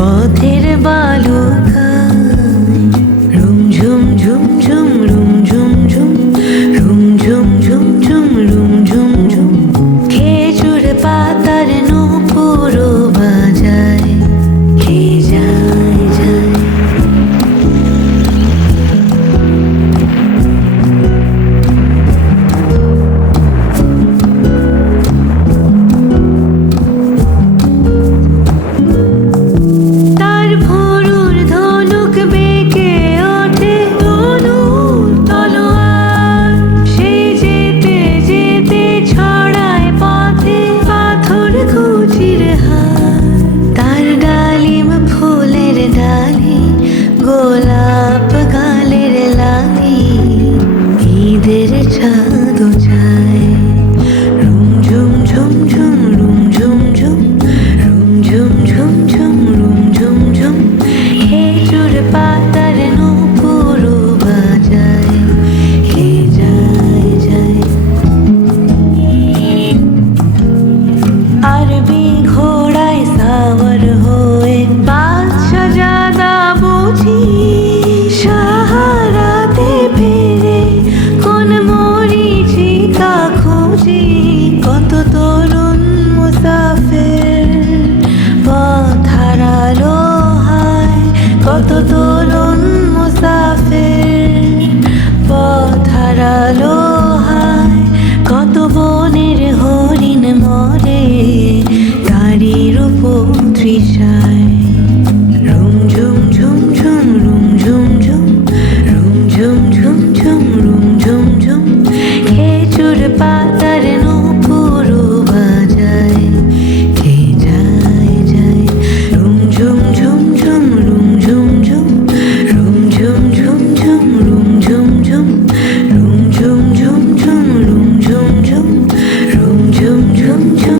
পথের বালুকা 찾아도 잘. পদ তোলন মুসাফির পথ হারালো হায় কত বনের হরিণ মরে।